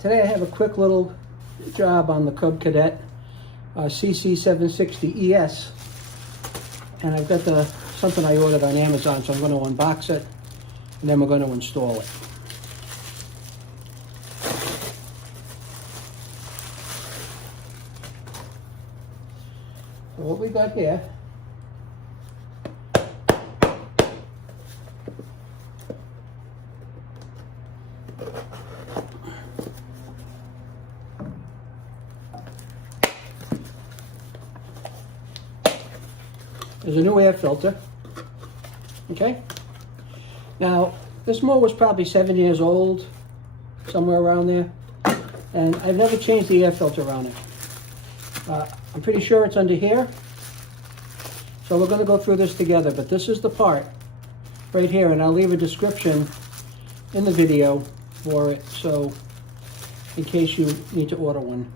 Today I have a quick little job on the Cub Cadet CC 760 ES, and I've got something I ordered on Amazon, so I'm going to unbox it and then we're going to install it. So what we got here is a new air filter. Okay, now this mower was probably 7 years old, somewhere around there, and I've never changed the air filter on it. I'm pretty sure it's under here, so we're going to go through this together, but this is the part right here, and I'll leave a description in the video for it, so in case you need to order one.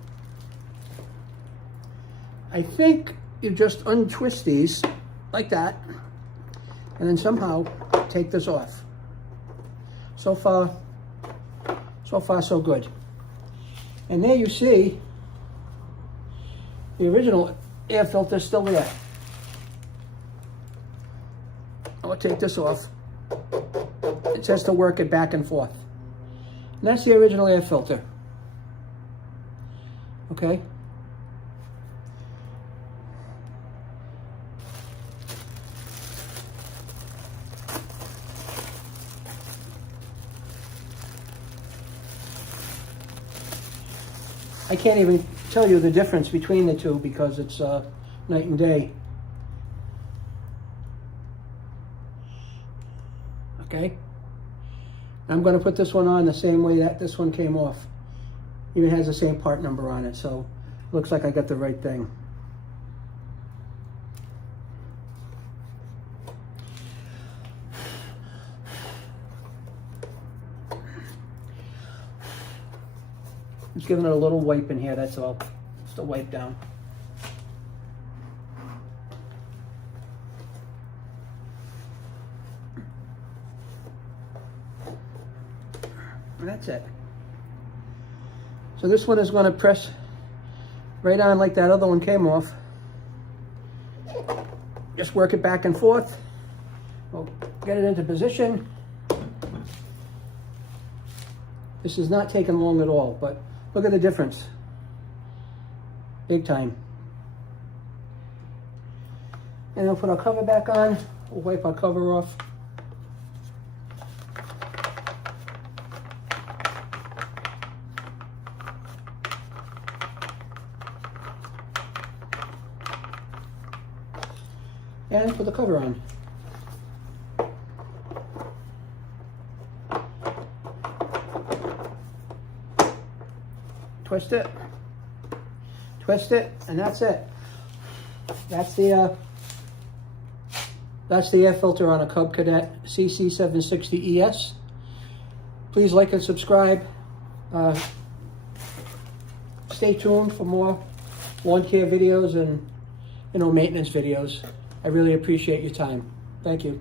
I think you just untwist these like that, and then somehow take this off. So far so good. And there you see the original air filter still there. I'll take this off. It says to work it back and forth. And that's the original air filter. Okay? I can't even tell you the difference between the two because it's night and day. Okay? I'm going to put this one on the same way that this one came off. Even has the same part number on it, so looks like I got the right thing. Just giving it a little wipe in here, that's all. Just a wipe down. And that's it. So this one is going to press right on like that other one came off. Just work it back and forth. We'll get it into position. This is not taking long at all, but look at the difference. Big time. And I'll put our cover back on. We'll wipe our cover off. And put the cover on. Twist it, and that's it. That's the air filter on a Cub Cadet CC 760 ES. Please like and subscribe. Stay tuned for more lawn care videos and maintenance videos. I really appreciate your time. Thank you.